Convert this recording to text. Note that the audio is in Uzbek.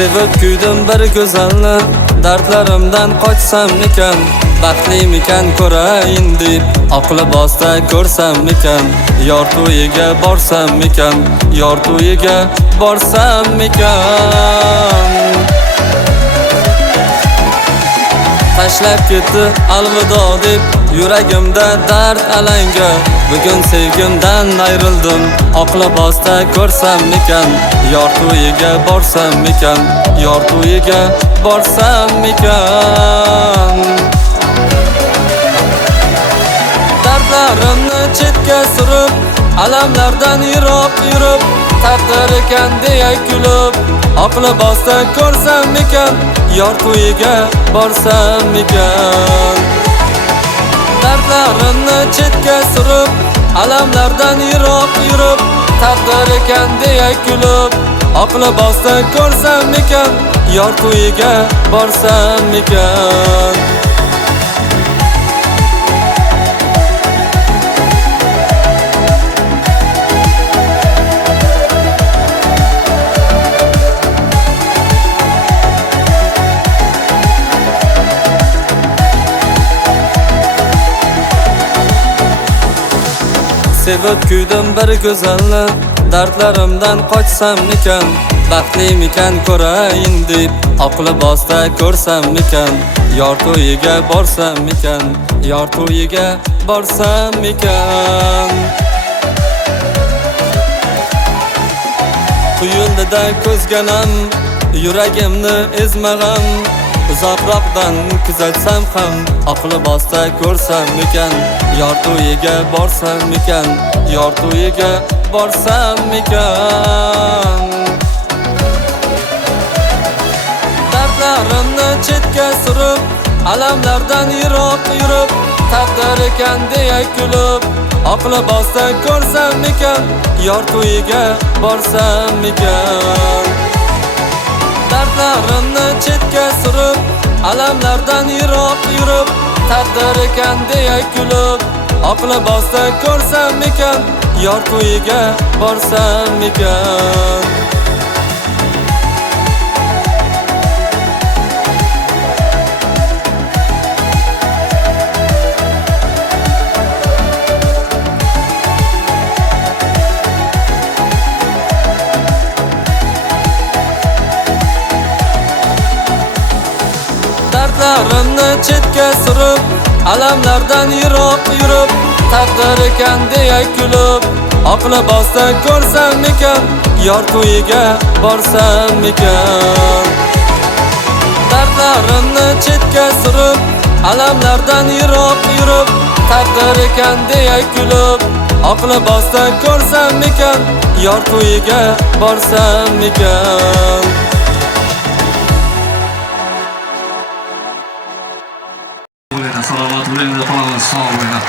Sevib kuydim bir go'zalni, dardlarimdan qochsam-mikan, baxtlimikan ko'rayin deb aqli bosta ko'rsam-mikan, yor to'yiga borsam-mikan, yor to'yiga borsam-mikan. Tashlab ketdi alvido deb yuragimda dard alanga, bugun sevgimdan ayrildim, aqli bosta ko'rsam-mikan, yor to'yiga borsam-mikan, yor to'yiga borsam-mikan. Dardlarimni chetga surib, alamlardan yiroq yurib, taqdir ekan deya kulib, aqli bosta ko'rsam-mikan, yor to'yiga borsam-mikan. Dardlarimni chetga surib, alamlardan yiroq yurib, taqdir ekan deya kulib, aqli bosta ko'rsam-mikan, yor to'yiga borsam-mikan. Sevib kuydim bir go'zalni, dardlarimdan qochsam-mikan, baxtlimikan ko'rayin deb aqli bosta ko'rsam-mikan, yor to'yiga borsam-mikan, yor to'yiga borsam-mikan. Quyuldida ko'zganam, yuragimni ezmag'am, uzoqroqdan kuzatsam ham aqli bosta ko'rsam-mikan, yor to'yiga borsam-mikan, yor to'yiga borsam-mikan. Dardlarimni chetga surib, alamlardan yiroq yurib, taqdir ekan deya kulib, aqli bosta ko'rsam-mikan, yor to'yiga borsam-mikan. Dardlarimni chetga surib, alamlardan yiroq yurib, taqdir ekan deya kulib, aqli bosta ko'rsam-mikan, yor to'yiga borsam-mikan. Dardlarimni chetga surib, alamlardan yiroq yurib, taqdir ekan deya kulib, aqli bosta ko'rsam-mikan, yor to'yiga borsam-mikan. Dardlarimni chetga surib, alamlardan yiroq yurib, taqdir ekan deya kulib, aqli bosta ko'rsam-mikan, yor to'yiga borsam-mikan. Salomat bo'ling, qolamiz, sog' bo'linglar.